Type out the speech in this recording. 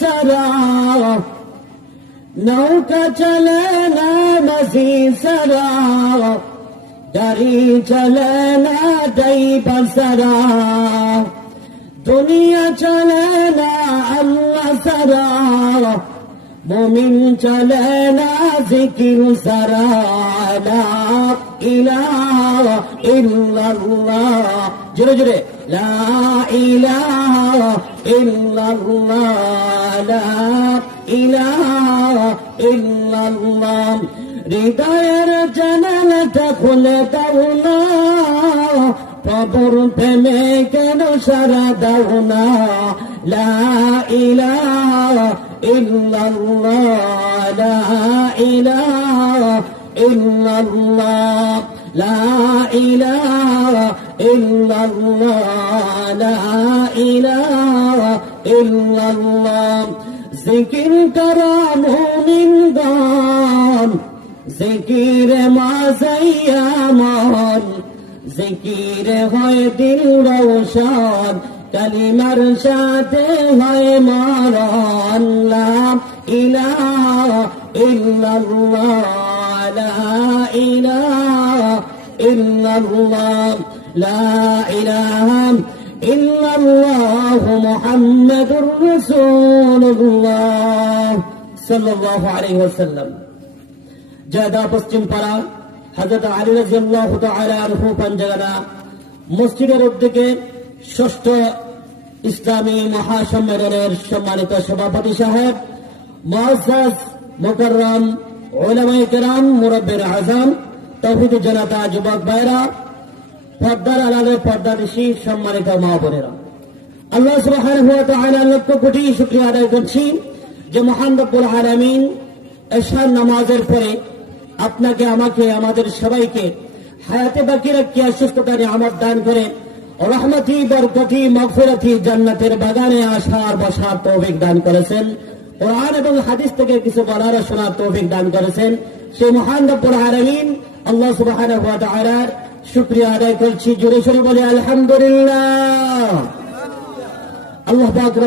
সারা, নৌকা চলে না নদী সারা, গাড়ি চলে না ড্রাইভার সারা, দুনিয়া চলে না আল্লাহ সারা, মুমিন চলে না জিকির সারা। লা ইলাহা ইল্লাল্লাহ, জোরে জোরে, লা ইলাহা ইল্লাল্লাহ, লা ইলাহা ইল্লাল্লাহ। হৃদয়ের জানালাটা খুলে দাও না, প্রভুর প্রেমে কেন সারা দাও না। লা ইলাহা ইল্লাল্লাহ, লা ইলাহা ইল্লাল্লাহ, লা ইলাহা ইল্লাল্লাহ, লা ইলাহা ইল্লাল্লাহ। জিকির করা মুমিন গান, জিকিরে মাজাইয়া মন, জিকিরে হয় দিল রওশন, কালিমার সাথে হয় মরণ। লা ইলাহা ইল্লাল্লাহ, লা ইলাহা ইল্লাল্লাহ, লা ইলাহা ইল্লাল্লাহ মুহাম্মাদুর রাসূলুল্লাহ সাল্লাল্লাহু আলাইহি ওয়াসাল্লাম। জাদা পশ্চিম পাড়া হযরত আলী রাদিয়াল্লাহু তাআলা আনহু পাঞ্জাগানা মসজিদের উদ্যোগে ষষ্ঠ ইসলামী মহাসম্মেলনের সম্মানিত সভাপতি সাহেব, মুআজ্জাজ মুকাররম উলামায়ে কেরাম, মুরব্বির আযম, তাওহীদি জনতা, যুবক ভাইরা, পর্দার আড়ালে পর্দানিশী সম্মানিত মা বোনেরা, আল্লাহ সুবহানাহু ওয়া তাআলার লক্ষ কোটি শুকরিয়া আদায় করছি যে মহান রব্বুল আলামিন এশার নামাজের পরে আপনাকে, আমাকে, আমাদের সবাইকে হায়াতে বাকি রাখিয়া সুস্থতা নিয়ামত দান করে রহমতি, বরকতি, মাগফিরাতি জান্নাতের বাগানে আসার বসার তৌফিক দান করেছেন। কোরআন এবং হাদিস থেকে কিছু বলার শোনার তৌফিক দান করেছেন। সেই মহান রব্বুল আলামিন আল্লাহ সুবহানাহু ওয়া তাআলার শুকরিয়া আদায় করছি। জোরে সোরে বলে আলহামদুলিল্লাহ। আল্লাহ পাক